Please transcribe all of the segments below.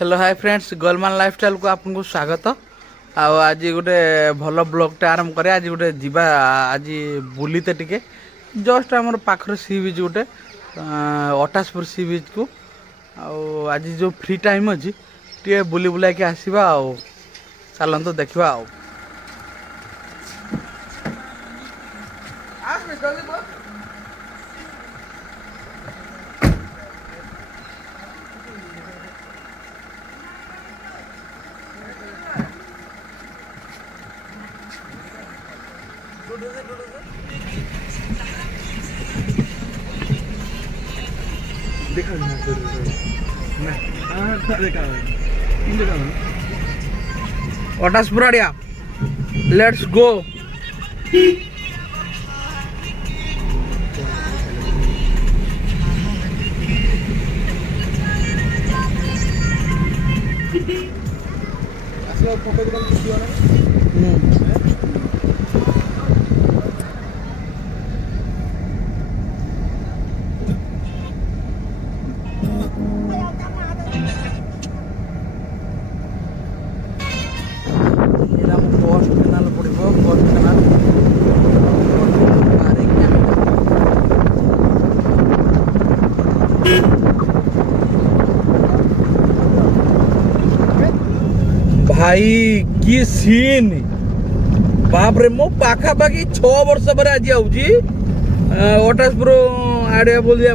Hello hi friends Golmaal lifestyle को आपको स्वागत। आज गोटे भल ब्लॉगटे आरंभ करें। आज गोटे जीवा आज बुलीते टिके जस्ट आमर पाखर सी बीच गोटे अटासपुर सी बीच को आज जो फ्री टाइम अच्छी टे बुली बुला के आसवा चलत देखा। अटासपुराड़िया लेट्स गो। भाई की सीन बाप रे मो पाखा पाखी 6 वर्ष पर आज आउची अटासपुर आड़े बोलिया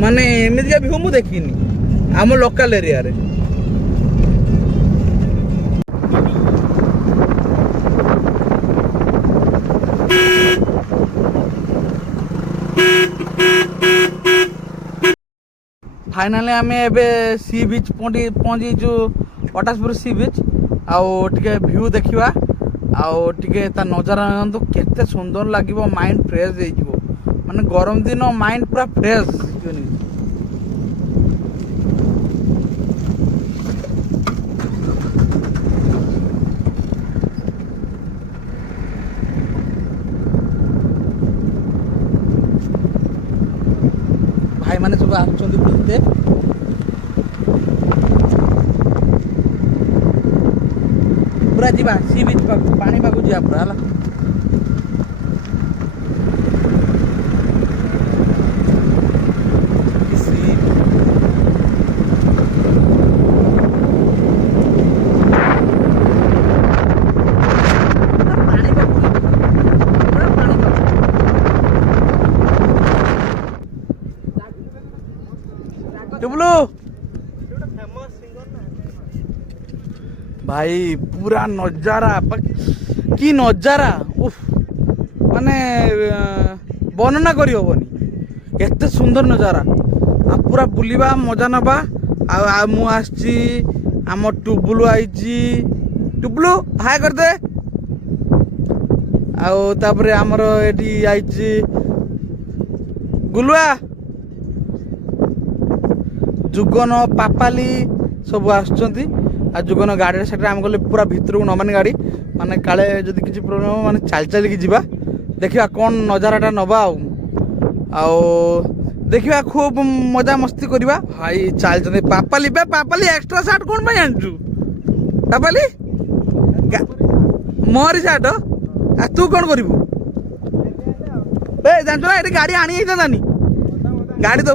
माने एमितिया भी मु देखिनी आम लोकल एरिया रे। फाइनाली आम एबे सी बीच पहुंचीचु अटासपुर सी बीच आउ टिके व्यू देखिबा आउ टिके ता नजारा तो केते सुंदर लागिबो माइंड फ्रेश हो जिवो माने गरम दिन माइंड पूरा फ्रेश। भाई माने सब आछंदी बुलते पूरा जीवा सी बीच पानी पाकू जीवा पूरा हला। भाई पूरा नजारा की नजारा उफ माने वर्णना करी होबनी एते सुंदर नजारा आ पूरा बुलिबा मजा नबा। आ मु आछि आम टुबुलु आइछि टुबुलु हाय कर दे आउ तापरे हमर एठी आइछि गुलुआ जुगन पापाली सब आछंती आ जुगन गाड़ी से आम गले पूरा भितर को नमानी गाड़ी माने काले जदि किसी प्रोब्लेम माने चाल चाल की जीवा देखिया कौन नजाराटा नबा आउ देखिया खूब मजा मस्ती करवा। भाई चाल चंदे पापाली बे पापाली एक्स्ट्रा शर्ट कौन भाई आनजु पापाली मोरी शर्ट आ तू कौन करिवु ए जानतो ना एटी गाड़ी आनी हिता नानी गाड़ी तो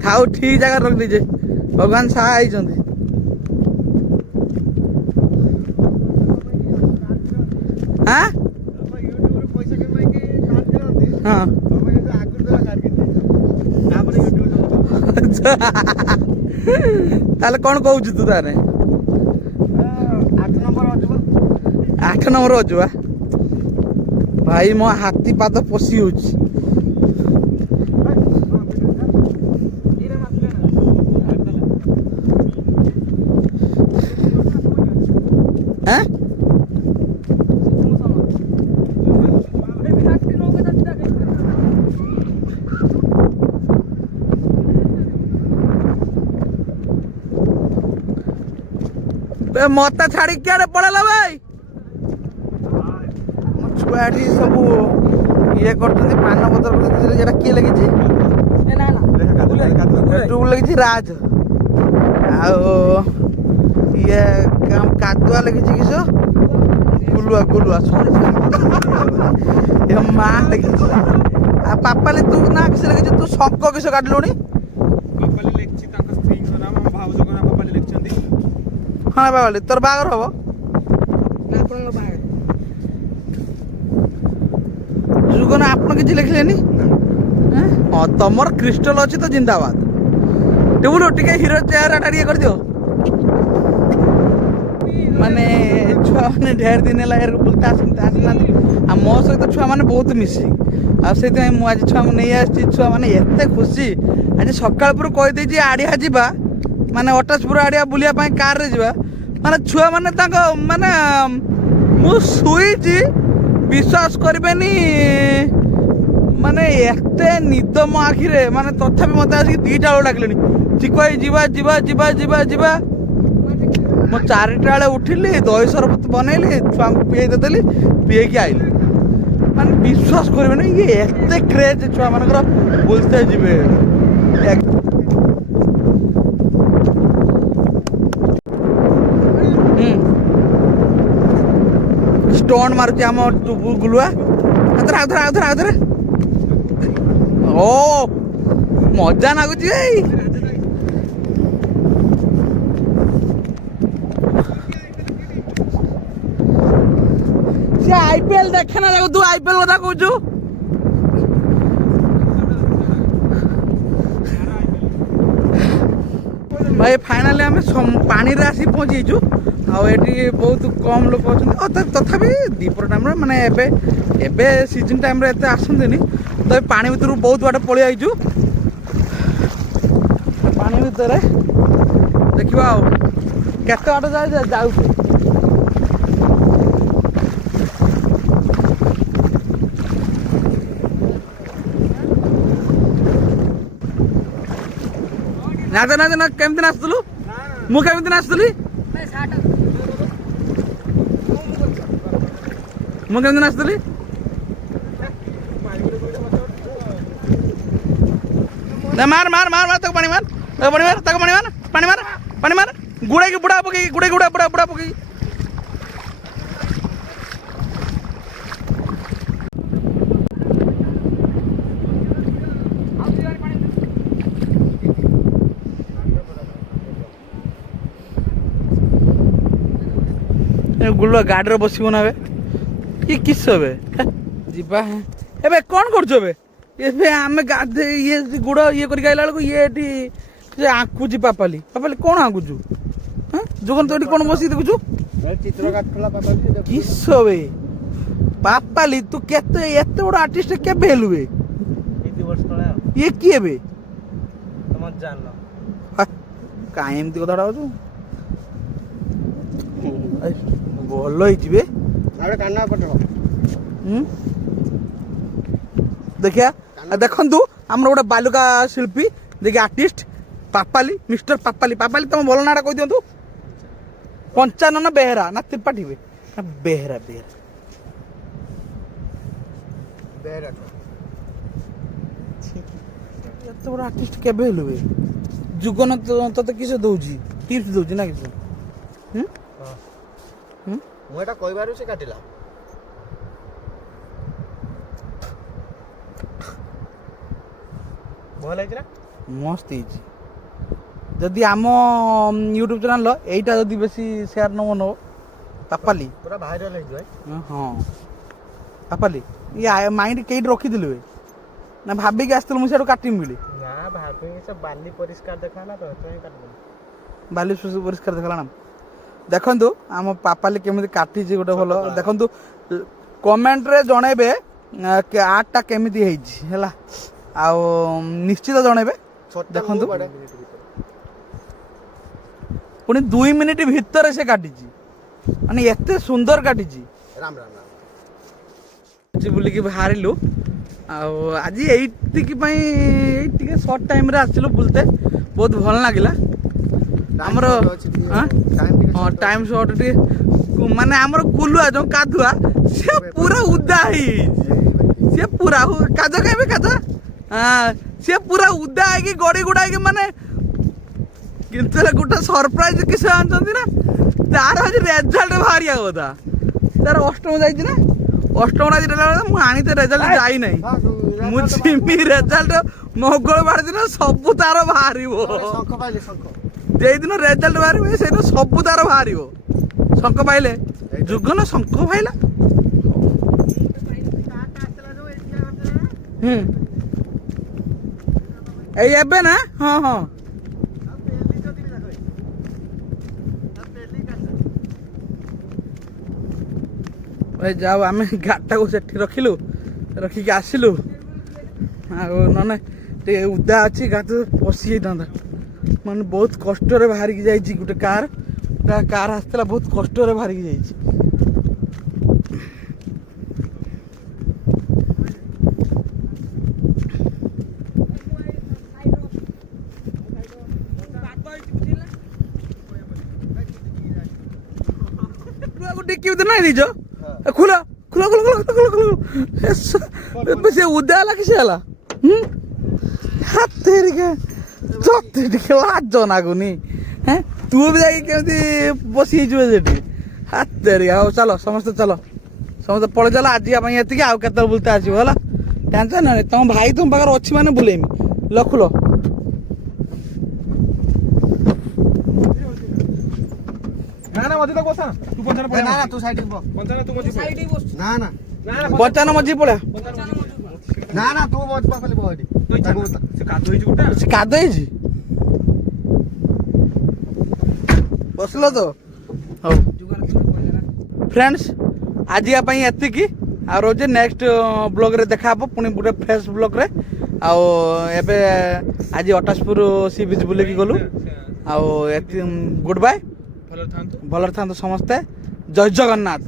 खाओ ठीक जगह रख दीजे भगवान सहा आई चंदे। हाँ हाँ ताले कौन कहू तू ताने 8 नंबर अजुआ भाई मो हाथी पाद पशि हो मत छाड़ी क्या पड़ेला भाई छुआ सब ये करते पान पतर किए लगी लगी राज ये कादुआ लगी किस गुलुआ गुलुआ ये माँ लगी पापाली तू ना किस लगी तू शंख किस काटलुणी हाँ पापाली तोर बागर हम जुगन आप किसी लिखले हाँ तुमर क्रिस्टल अच्छी तो जिंदाबाद टेबुल टे हिरो चेहरा टा कर दियो माने छुआ मैंने ढेर दिन है बुलते आसना मो सहित छुआ मैंने बहुत मिसी आज छुआ नहीं आसी छुआ मैंने एत खुशी आज सकाल पर कहीदे आड़िया जावा माने अटाचपुर आड़िया बुलाया कार रे जावा माने छुआ मैंने माने मु शुईची विश्वास करेनि माने एते निद मो आखिरे माने तथापि मत आसिक 2टा बेलू डाकिले चिकुआ जीवा जीवा जीवा जीवा जीवा मो 4टा बेले उठिली दही सरबत बनैली छुआ को पीए देली पीए आइली माने विश्वास करेनि ये एते क्रेज छुआ मानकर बुलते जीवे स्टोन मारुची आम गुलुआ आउथरे आउथरे आउथरे आउथरे ओ मजा नागुची भाई से आईपीएल देखे ना तू आईपीएल कथा कहू भाई फाइनाली आम पानी रे आसी पहुंचीचु आठी बहुत कम लोग अच्छा तथापि दीपर टाइम माने एबे सीजन टाइम रे एते आसंतनी तो पानी भीतर बहुत बाट पलि आइचु पानी भीतर देखा केते बाट जाऊ नाच नाच ना केमती नाचुलु मु केमती नाचुली मु केमती नाचुली मार मार मार मार तक पानी मार तक पानी मार तक पानी मार पानी मार पानी मार गुड़े की बुढ़ा पकई गुड़े गुड़ा बुढ़ा बुढ़ा पकई गुलुआ गाड़ी रे बसिबो ना ये किस जीवा एबे कौन कर आम गाधे ये गुड़ ये करके आइला बेलू ये आंकुची पापाली पापाली कौन आंकुचु जोगन तो कौन बस देखु किस पापाली तू केते एते बड़ आर्टिस्ट केबे हेलु बे ये किए बे तुम जान काई एमती कथाटा होचु भल होइबे देखिया देखु आम गोटे बालुका शिल्पी देखिए आर्टिस्ट पापाली मिस्टर पापाली पापाली तुम भल नाटा कह दिंतु पंचानन बेहरा ना त्रिपाठी बे बेहरा बेहरा बेहरा एत बड़ आर्टिस्ट केबे हेलु बे जुगन तते किस दउजी टिप्स दउजी ना किस मुटा कहबार से काटिला भल है मस्त जदि आम यूट्यूब चैनल एटा जदि बेसी शेयर नब नब पापाली पूरा भाइराल है हाँ पापाली ये माइंड कई रखी ना भाविक आसलु मुझे काटमी बोली ना भाभी सब बाली परिष्कार देखा ना तो काट बाली परिष्कार देखला ना देखु आम पापाली केमी काटी गोटे भल देखु कमेंट रे जनइबे आर्टा केमी है निश्चित जनइबे देखु पुणी 2 मिनिट भितर से काटी माने एते सुंदर काटी राम राम राम बुलिकी बाहरिलु आज ये सर्ट टाइम रे आसिलु बुलते बहुत भल लगिला आमर हाँ टाइम शॉर्ट माने आमर गुलुआ जो कादुआ से पूरा उदा से पूरा काद कहे काद हाँ सी पूरा उदा है गड़ी गुड़ा माने କିନ୍ତୁ ହେଲେ ଗୋଟେ ସରପ୍ରାଇଜ କିସ ଆଣିଛନ୍ତି ନା ତାର ଆଜି ରେଜଲ୍ଟ ବାହାରିବା କଥା ତାର ଅଷ୍ଟମ ଯାଇଛି ନା ଅଷ୍ଟମ ଆଜି ରେଜଲ୍ଟ ମୁଁ ଆଣିତେ ରେଜଲ୍ଟ ଯାଇନାହିଁ ମୁଁ ଯିମି ରେଜଲ୍ଟ ମଙ୍ଗଳବାର ଦିନ ସବୁ ତାର ବାହାରିବ ଶଙ୍ଖ ପାଇଲେ ଶଙ୍ଖ ଯେଉଁଦିନ ରେଜଲ୍ଟ ବାହାରିବ ସେଇଦିନ ସବୁ ତାର ବାହାରିବ ଶଙ୍ଖ ପାଇଲେ ଯୁଗନ ଶଙ୍ଖ ପାଇଲା ଏଇ ଏବେ ନା ହଁ ହଁ ଭାଇ ଯାଉ ଆମେ ଗାଡ଼ିଟାକୁ ସେଠି ରଖିଲୁ ରଖିକି ଆସିଲୁ ଆଉ ନହେଲେ ଟିକେ ଉଦା ଅଛି ଗାତ ପଶି ଯାଇଥାନ୍ତା ମାନେ ବହୁତ କଷ୍ଟରେ ବାହାରିକି ଯାଇଛି ଗୋଟେ କାର ଆସିଥିଲା ବହୁତ କଷ୍ଟରେ ବାହାରିକି ଯାଇଛି डिक्की नहीं दीज खुल खुल खुल खुल खुल खुल से उदा है किसी है लाज नागुनि तू भी जाकि बसी हाथ तेरी आओ चलो समस्त पड़े चल आज ये आउ के बुलते आसो है टेंशन ना तुम भाई तुम पाखे अच्छी मैंने बुलेमी लखुल बचाना मझी पड़ा बसल तो फ्रेंड्स आज एतिकी आ रोज नेक्स्ट ब्लॉग रे देखा पुणी गोटे फ्रेश ब्लॉग रे आबे आज अटासपुर सी बीच बुलेकी गलु गुड बाय भलर था समस्ते जय जगन्नाथ।